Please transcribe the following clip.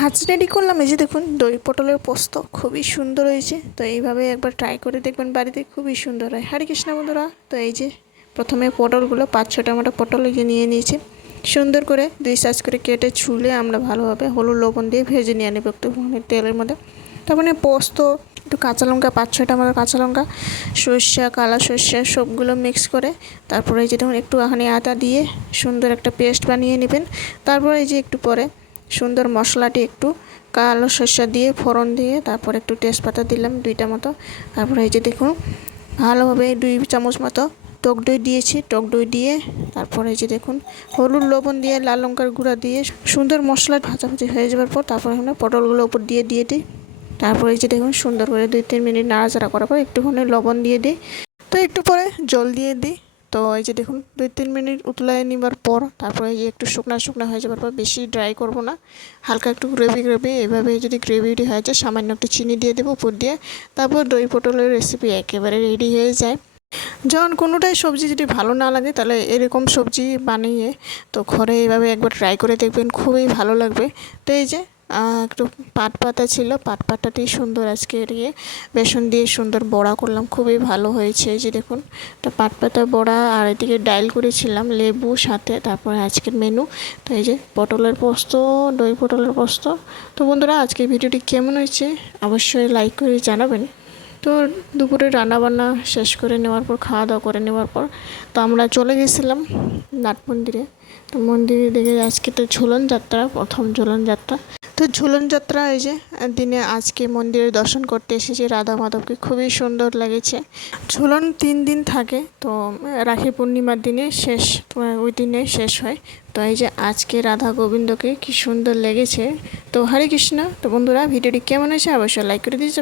আজ রেডি করলাম, এই যে দেখুন দই পটলের পোস্ত খুবই সুন্দর হয়েছে। তো এইভাবে একবার ট্রাই করে দেখবেন, বাড়িতে খুবই সুন্দর হয়। হরে কৃষ্ণ বন্ধুরা, তো এই যে প্রথমে পটলগুলো 5-6টা মতো পটল নিয়ে নিয়েছি। সুন্দর করে 2 সাইজ করে কেটে ছুলে আমরা ভালোভাবে হলুদ লবণ দিয়ে ভেজে নিয়ে নেব একটু তেলের মধ্যে। তারপরে পোস্ত, একটু কাঁচা লঙ্কা, 5-6টা মতো কাঁচা লঙ্কা, সর্ষে, কালা সর্ষে সবগুলো মিক্স করে তারপরে এই যে দেখুন একটু আদা দিয়ে সুন্দর একটা পেস্ট বানিয়ে নেবেন। তারপরে এই যে একটু পরে সুন্দর মশলাটি একটু কালো সর্ষে দিয়ে ফোড়ন দিয়ে তারপর একটু তেজপাতা দিলাম 2টা মতো। তারপরে এই যে দেখুন ভালোভাবে 2 চামচ মতো টক দই দিয়েছি। টক দই দিয়ে তারপরে এই যে দেখুন হলুদ লবণ দিয়ে লাল লঙ্কার গুঁড়া দিয়ে সুন্দর মশলা ভাজাভাজি হয়ে যাওয়ার পর তারপরে আমরা পটলগুলো উপর দিয়ে দিই। তারপরে এই যে দেখুন সুন্দর করে 2-3 মিনিট নাড়াচাড়া করার পর একটুখানি লবণ দিয়ে দিই। তো একটু পরে জল দিয়ে দিই। তো এই যে দেখুন 2-3 মিনিট উতলায় নেবার পর তারপরে এই যে একটু শুকনা শুকনা হয়ে যাবার পর, বেশি ড্রাই করব না, হালকা একটু গ্রেভি এভাবে যদি গ্রেভিটি হয়ে যায় সামান্য একটু চিনি দিয়ে দেবো উপর দিয়ে। তারপর দই পটলের রেসিপি একেবারে রেডি হয়ে যায়। যখন কোনোটাই সবজি যদি ভালো না লাগে তাহলে এরকম সবজি বানিয়ে তো ঘরে এইভাবে একবার ট্রাই করে দেখবেন, খুবই ভালো লাগবে। তো এই যে একটু পাট পাতা ছিল, পাট পাতাটি সুন্দর আজকে দিয়ে বেসন দিয়ে সুন্দর বড়া করলাম, খুবই ভালো হয়েছে। এই যে দেখুন তো পাট পাতা বড়া, আর এদিকে ডাইল করেছিলাম লেবু সাথে। তারপরে আজকের মেনু তো এই যে পটলের পোস্ত, দই পটলের পোস্ত। তো বন্ধুরা আজকের ভিডিওটি কেমন হয়েছে অবশ্যই লাইক করে জানাবেন। তো দুপুরে রান্নাবান্না শেষ করে নেওয়ার পর, খাওয়া দাওয়া করে নেওয়ার পর তো আমরা চলে গেছিলাম নাট মন্দিরে। তো মন্দিরে দেখে আজকে তো ঝুলন যাত্রা, প্রথম ঝুলন যাত্রা। তো ঝুলন যাত্রা এই যে দিনে আজকে মন্দিরে দর্শন করতে এসেছি রাধা মাধবকে, খুবই সুন্দর লেগেছে। ঝুলন 3 দিন থাকে, তো রাখি পূর্ণিমার দিনে শেষ, ওই দিনে শেষ হয়। তো এই যে আজকে রাধা গোবিন্দকে কি সুন্দর লেগেছে। তো হরে কৃষ্ণ। তো বন্ধুরা ভিডিওটি কেমন হয়েছে অবশ্যই লাইক করে দিয়েছে।